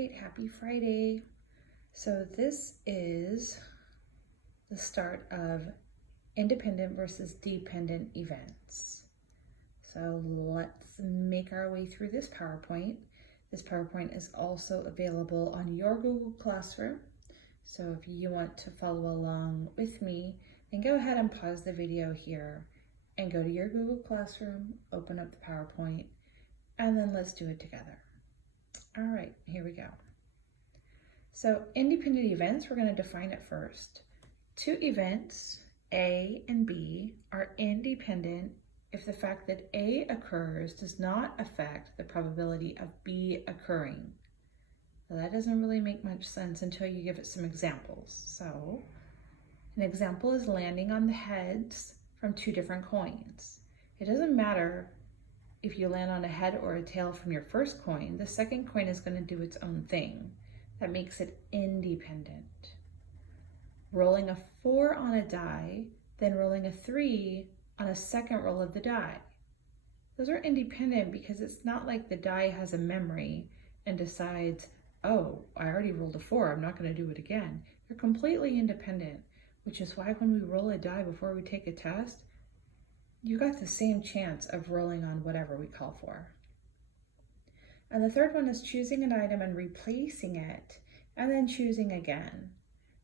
right, happy Friday. So this is the start of independent versus dependent events. So let's make our way through this PowerPoint. This PowerPoint is also available on your Google Classroom. So if you want to follow along with me, then go ahead and pause the video here and go to your Google Classroom, open up the PowerPoint, and then let's do it together. All right, here we go. So independent events, we're going to define it first. Two events, A and B, are independent if the fact that A occurs does not affect the probability of B occurring. Now, that doesn't really make much sense until you give it some examples. So an example is landing on the heads from two different coins. It doesn't matter if you land on a head or a tail from your first coin, the second coin is going to do its own thing. That makes it independent. Rolling a 4 on a die, then rolling a 3 on a second roll of the die. Those are independent because it's not like the die has a memory and decides, oh, I already rolled a 4, I'm not going to do it again. They're completely independent, which is why when we roll a die before we take a test, you got the same chance of rolling on whatever we call for. And the third one is choosing an item and replacing it, and then choosing again.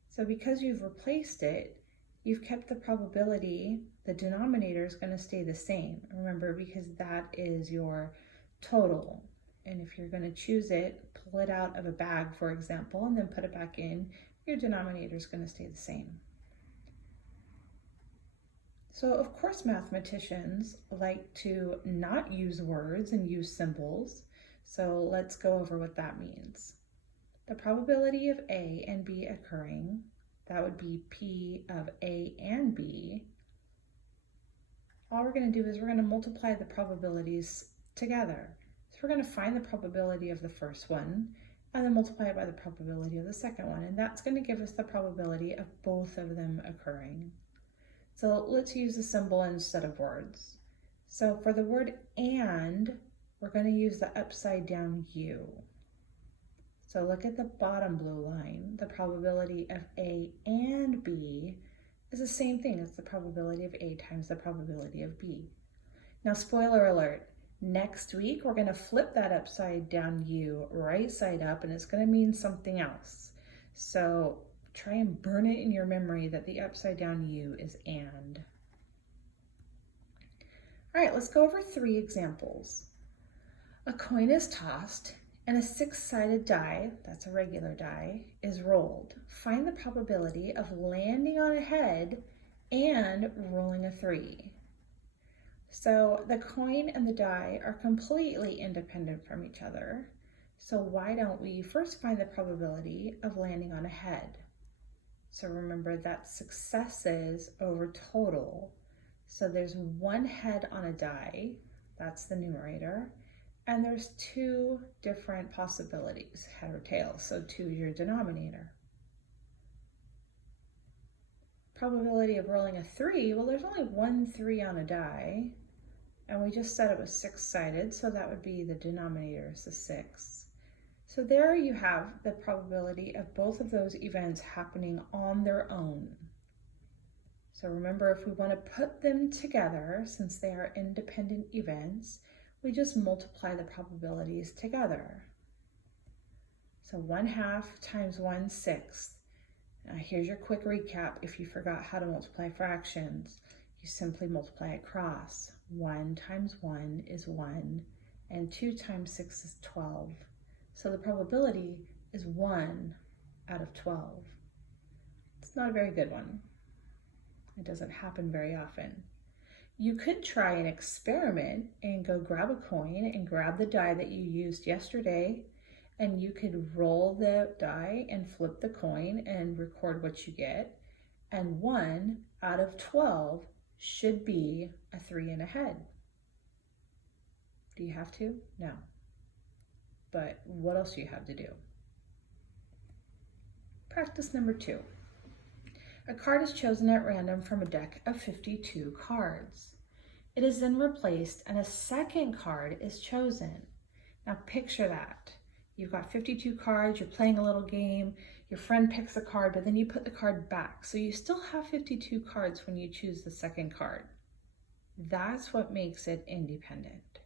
So because you've replaced it, you've kept the probability, the denominator is going to stay the same. Remember, because that is your total. And if you're going to choose it, pull it out of a bag, for example, and then put it back in, your denominator is going to stay the same. So of course mathematicians like to not use words and use symbols. So let's go over what that means. The probability of A and B occurring, that would be P of A and B. All we're going to do is we're going to multiply the probabilities together. So we're going to find the probability of the first one and then multiply it by the probability of the second one. And that's going to give us the probability of both of them occurring. So let's use a symbol instead of words. So for the word and, we're going to use the upside down U. So look at the bottom blue line. The probability of A and B is the same thing as the probability of A times the probability of B. Now, spoiler alert, next week we're going to flip that upside down U right side up and it's going to mean something else. So try and burn it in your memory that the upside down U is and. All right, let's go over 3 examples. A coin is tossed and a 6-sided die, that's a regular die, is rolled. Find the probability of landing on a head and rolling a 3. So the coin and the die are completely independent from each other. So why don't we first find the probability of landing on a head? So remember, that's successes over total. So there's 1 head on a die, that's the numerator, and there's 2 different possibilities, head or tail, so 2 is your denominator. Probability of rolling a 3, well, there's only 1 3 on a die, and we just said it was 6-sided, so that would be the denominator is the 6. So there you have the probability of both of those events happening on their own. So remember, if we want to put them together, since they are independent events, we just multiply the probabilities together. So 1/2 times 1/6. Now here's your quick recap if you forgot how to multiply fractions. You simply multiply across. 1 times 1 is 1, and 2 times 6 is 12. So the probability is 1 out of 12. It's not a very good one. It doesn't happen very often. You could try an experiment and go grab a coin and grab the die that you used yesterday, and you could roll the die and flip the coin and record what you get. And 1 out of 12 should be a 3 and a head. Do you have to? No. But what else do you have to do? Practice number 2. A card is chosen at random from a deck of 52 cards. It is then replaced and a second card is chosen. Now picture that. You've got 52 cards, you're playing a little game, your friend picks a card, but then you put the card back. So you still have 52 cards when you choose the second card. That's what makes it independent.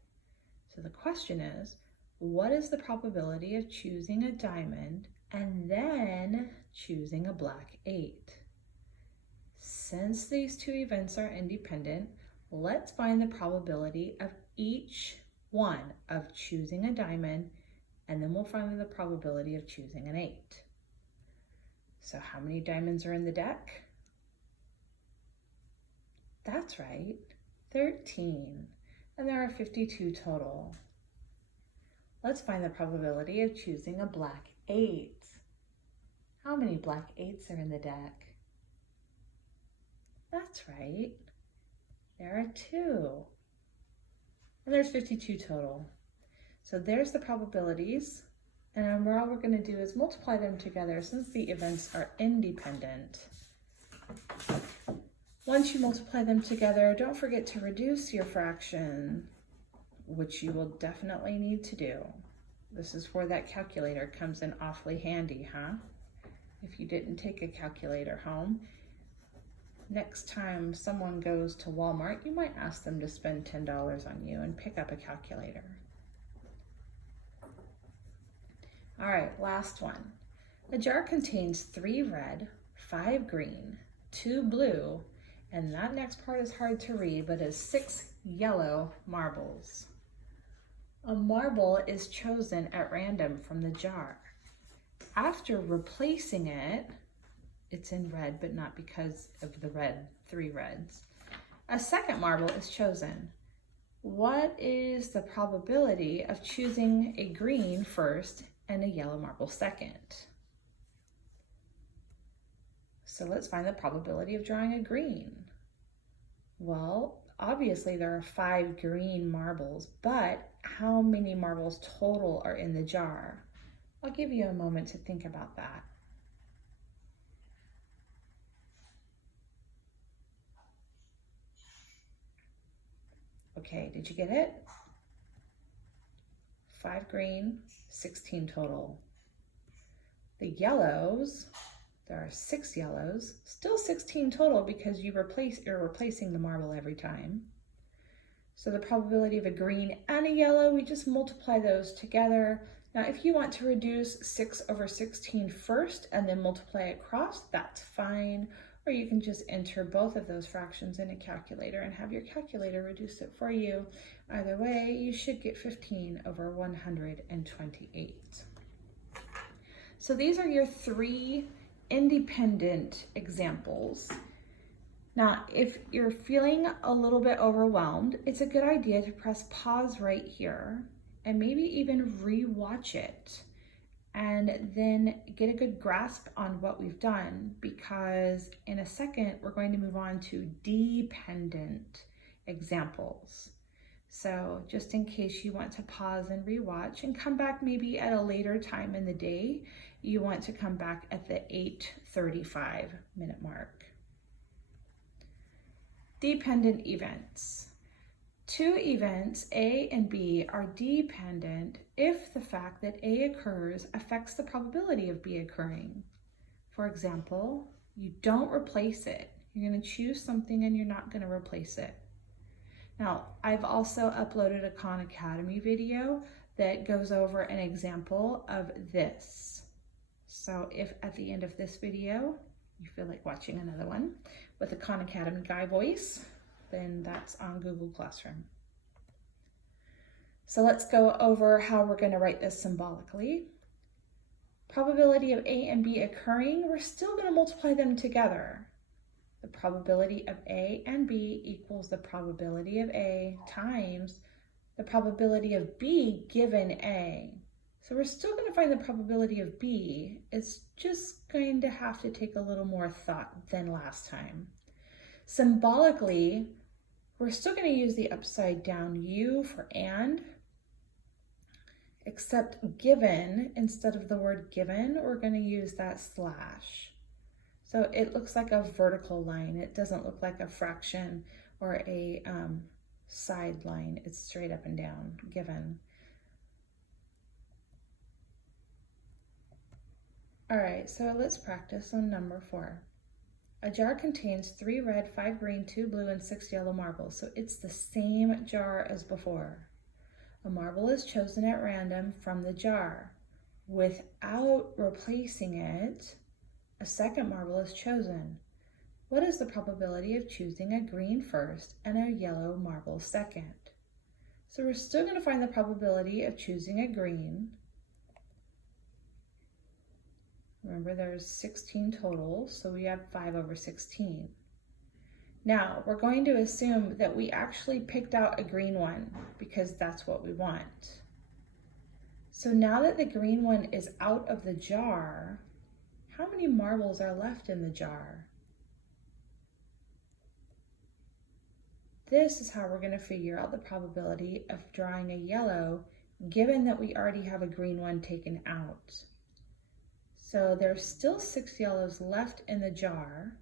So the question is, what is the probability of choosing a diamond and then choosing a black 8? Since these two events are independent, let's find the probability of each one of choosing a diamond, and then we'll find the probability of choosing an 8. So how many diamonds are in the deck? That's right, 13. And there are 52 total. Let's find the probability of choosing a black 8. How many black 8s are in the deck? That's right, there are 2. And there's 52 total. So there's the probabilities, and all we're going to do is multiply them together since the events are independent. Once you multiply them together, don't forget to reduce your fraction, which you will definitely need to do. This is where that calculator comes in awfully handy, huh? If you didn't take a calculator home, next time someone goes to Walmart, you might ask them to spend $10 on you and pick up a calculator. All right, last one. A jar contains 3 red, 5 green, 2 blue, and that next part is hard to read, but is 6 yellow marbles. A marble is chosen at random from the jar. After replacing it, it's in red, but not because of the 3 reds. A second marble is chosen. What is the probability of choosing a green first and a yellow marble second? So let's find the probability of drawing a green. Well, obviously there are 5 green marbles, but how many marbles total are in the jar? I'll give you a moment to think about that. Okay, did you get it? 5 green, 16 total. The yellows, there are 6 yellows, still 16 total because you're replacing the marble every time. So the probability of a green and a yellow, we just multiply those together. Now, if you want to reduce 6 over 16 first and then multiply across, that's fine. Or you can just enter both of those fractions in a calculator and have your calculator reduce it for you. Either way, you should get 15 over 128. So these are your 3 independent examples. Now, if you're feeling a little bit overwhelmed, it's a good idea to press pause right here and maybe even re-watch it and then get a good grasp on what we've done, because in a second, we're going to move on to dependent examples. So just in case you want to pause and re-watch and come back maybe at a later time in the day, you want to come back at the 8:35 minute mark. Dependent events. 2 events, A and B, are dependent if the fact that A occurs affects the probability of B occurring. For example, you don't replace it. You're going to choose something and you're not going to replace it. Now, I've also uploaded a Khan Academy video that goes over an example of this. So if at the end of this video you feel like watching another one with a Khan Academy guy voice, then that's on Google Classroom. So let's go over how we're going to write this symbolically. Probability of A and B occurring, we're still going to multiply them together. The probability of A and B equals the probability of A times the probability of B given A. So we're still going to find the probability of B. It's just going to have to take a little more thought than last time. Symbolically, we're still going to use the upside down U for and, except given, instead of the word given, we're going to use that slash. So it looks like a vertical line. It doesn't look like a fraction or a side line. It's straight up and down, given. All right, so let's practice on number 4. A jar contains 3 red, 5 green, 2 blue, and 6 yellow marbles. So it's the same jar as before. A marble is chosen at random from the jar. Without replacing it, a second marble is chosen. What is the probability of choosing a green first and a yellow marble second? So we're still going to find the probability of choosing a green. Remember, there's 16 total, so we have 5 over 16. Now, we're going to assume that we actually picked out a green one because that's what we want. So now that the green one is out of the jar, how many marbles are left in the jar? This is how we're going to figure out the probability of drawing a yellow, given that we already have a green one taken out. So there's still 6 yellows left in the jar,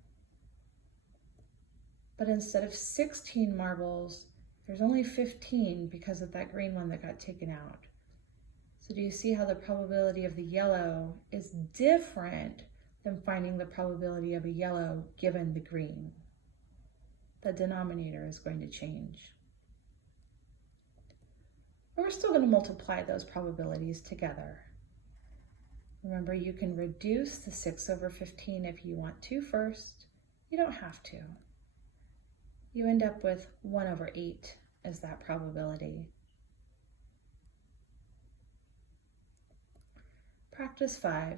but instead of 16 marbles, there's only 15 because of that green one that got taken out. So do you see how the probability of the yellow is different than finding the probability of a yellow given the green? The denominator is going to change. But we're still going to multiply those probabilities together. Remember, you can reduce the 6 over 15 if you want to first. You don't have to. You end up with 1 over 8 as that probability. Practice 5.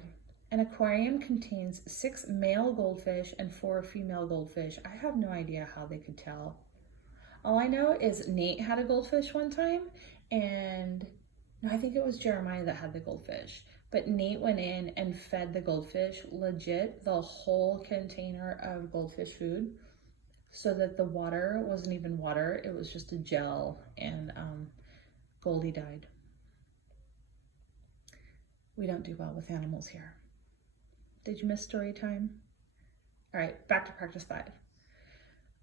An aquarium contains 6 male goldfish and 4 female goldfish. I have no idea how they could tell. All I know is Nate had a goldfish one time, and no, I think it was Jeremiah that had the goldfish. But Nate went in and fed the goldfish legit the whole container of goldfish food so that the water wasn't even water, it was just a gel, and Goldie died. We don't do well with animals here. Did you miss story time? All right, back to practice 5.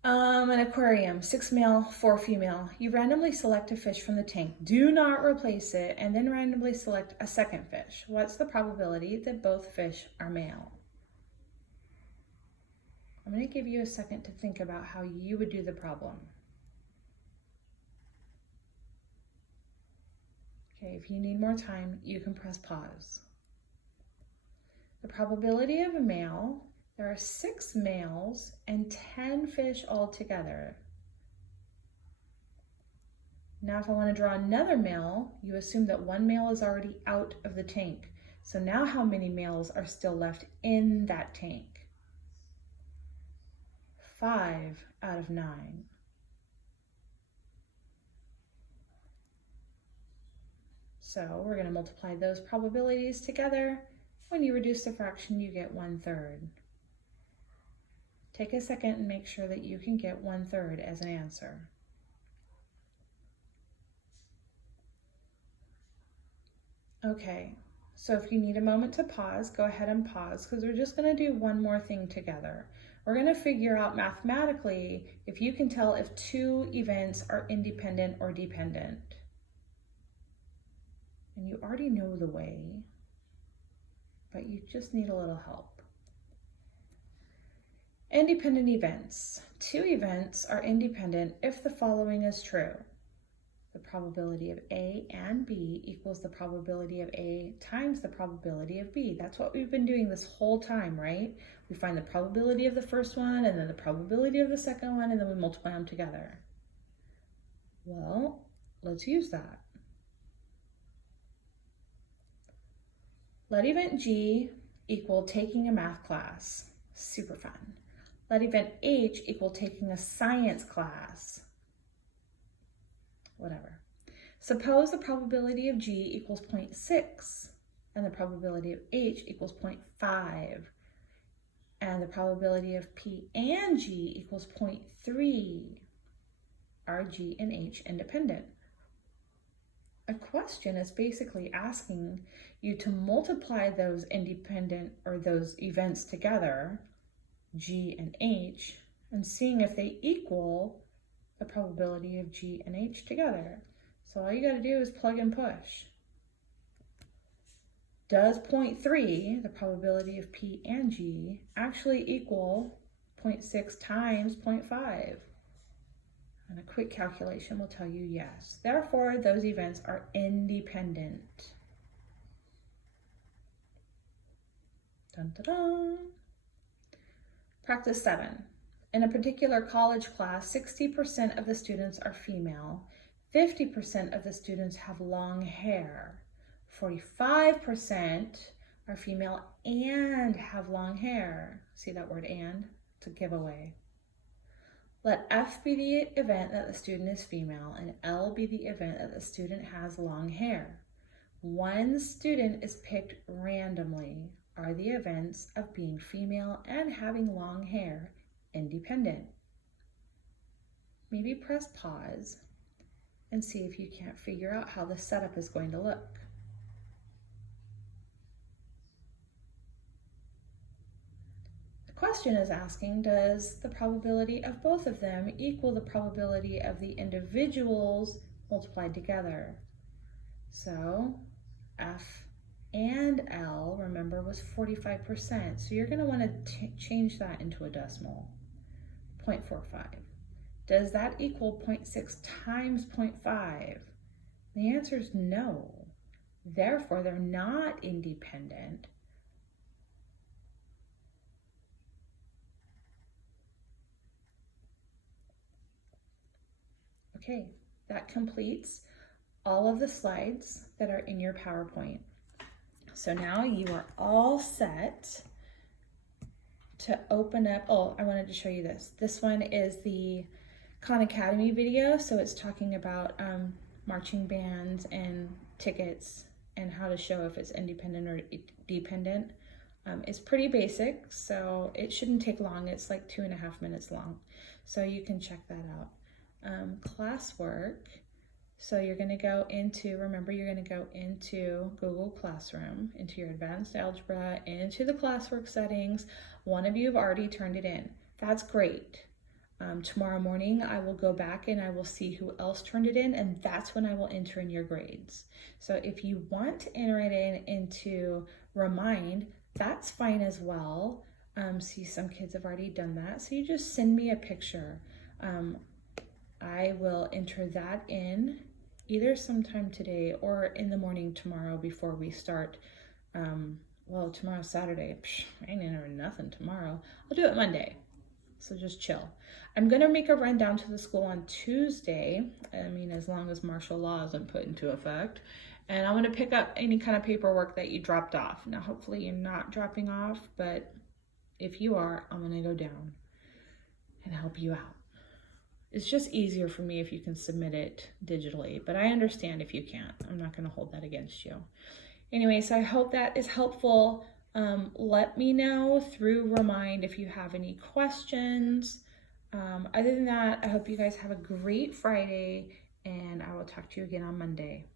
An aquarium, 6 male, 4 female. You randomly select a fish from the tank. Do not replace it, and then randomly select a second fish. What's the probability that both fish are male? I'm going to give you a second to think about how you would do the problem. Okay, if you need more time, you can press pause. The probability of a male, there are 6 males and 10 fish altogether. Now if I want to draw another male, you assume that one male is already out of the tank. So now how many males are still left in that tank? 5 out of 9. So we're going to multiply those probabilities together. When you reduce the fraction, you get 1/3. Take a second and make sure that you can get 1/3 as an answer. Okay, so if you need a moment to pause, go ahead and pause because we're just going to do one more thing together. We're going to figure out mathematically if you can tell if 2 events are independent or dependent. And you already know the way, but you just need a little help. Independent events. 2 events are independent if the following is true. The probability of A and B equals the probability of A times the probability of B. That's what we've been doing this whole time, right? We find the probability of the first one and then the probability of the second one, and then we multiply them together. Well, let's use that. Let event G equal taking a math class. Super fun. Let event H equal taking a science class. Whatever. Suppose the probability of G equals 0.6 and the probability of H equals 0.5 and the probability of P and G equals 0.3. Are G and H independent? A question is basically asking you to multiply those independent or those events together, G and H, and seeing if they equal the probability of G and H together. So all you got to do is plug and push. Does 0.3, the probability of P and G, actually equal 0.6 times 0.5? And a quick calculation will tell you yes. Therefore, those events are independent. Dun, dun, dun. Practice 7. In a particular college class, 60% of the students are female. 50% of the students have long hair. 45% are female and have long hair. See that word and? It's a giveaway. Let F be the event that the student is female and L be the event that the student has long hair. One student is picked randomly. Are the events of being female and having long hair independent? Maybe press pause and see if you can't figure out how the setup is going to look. The question is asking, does the probability of both of them equal the probability of the individuals multiplied together? So F and L, remember, was 45%. So you're going to want to change that into a decimal, 0.45. Does that equal 0.6 times 0.5? The answer is no. Therefore, they're not independent. Okay, that completes all of the slides that are in your PowerPoint. So now you are all set to open up. Oh, I wanted to show you this. This one is the Khan Academy video. So it's talking about marching bands and tickets and how to show if it's independent or dependent. It's pretty basic, so it shouldn't take long. It's like 2.5 minutes long. So you can check that out. Classwork. So you're going to go into, remember, you're going to go into Google Classroom, into your advanced algebra, into the classwork settings. One of you have already turned it in. That's great. Tomorrow morning, I will go back and I will see who else turned it in, and that's when I will enter in your grades. So if you want to enter it into Remind, that's fine as well. See, some kids have already done that. So you just send me a picture. I will enter that in either sometime today or in the morning tomorrow before we start. Well, tomorrow's Saturday. I ain't entering nothing tomorrow. I'll do it Monday. So just chill. I'm going to make a run down to the school on Tuesday. I mean, as long as martial law isn't put into effect. And I'm going to pick up any kind of paperwork that you dropped off. Now, hopefully you're not dropping off, but if you are, I'm going to go down and help you out. It's just easier for me if you can submit it digitally, but I understand if you can't. I'm not going to hold that against you. Anyway, so I hope that is helpful. Let me know through Remind if you have any questions. Other than that, I hope you guys have a great Friday, and I will talk to you again on Monday.